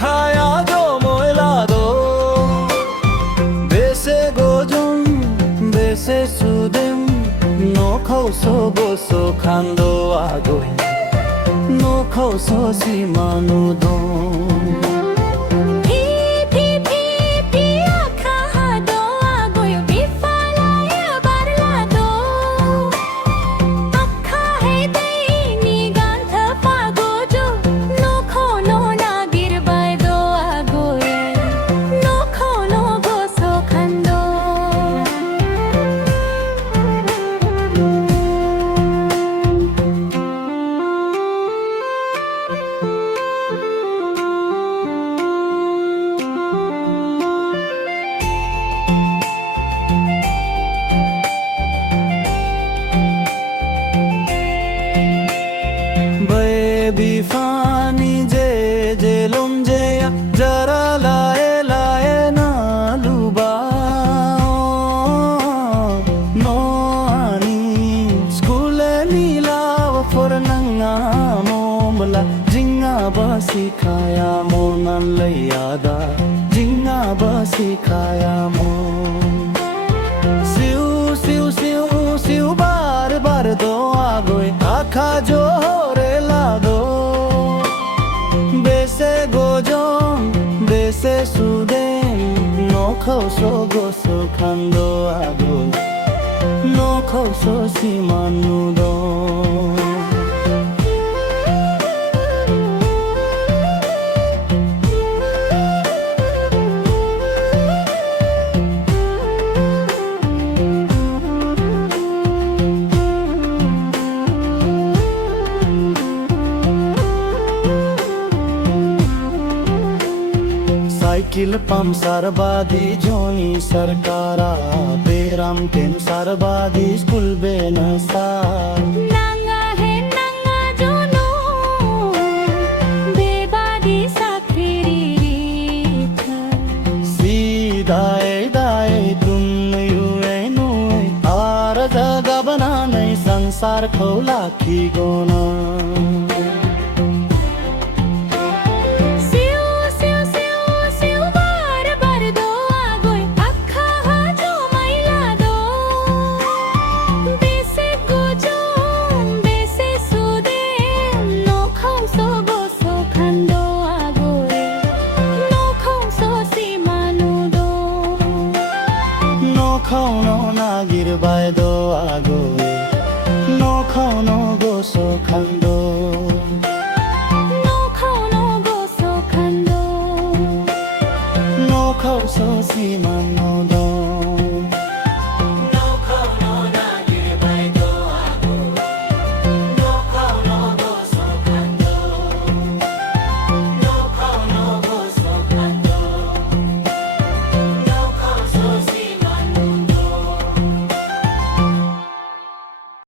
খায়া জো ময়লা দো বেসে গোজম বেসে সুদেম নখৌ সো গোসো খান্দো আগৈ নখৌ সো সিমানো দম Bifani je jelum je jara lae lae na luba no ani school nila for nanga momla jinga basi khaya monan layada jinga basi khaya mon siu siu siu siu bar bar do agoi akha jo বেসে সুদেম নখৌ so গোসো খান্দো আগো নখৌ so সিমানো দো cycle pump सरबादी जोनी सरकारा बेराम ten सरबादी school बेनसा नंगा है नंगा जोनो बेबादी साखरी सीधाए दाए तुम युए नुए आर जगह बनाने संसार खोला की गोना নখৌ নাগির বাই দো আগো নখৌ গোসো খান্দো নখৌ সো সিমানো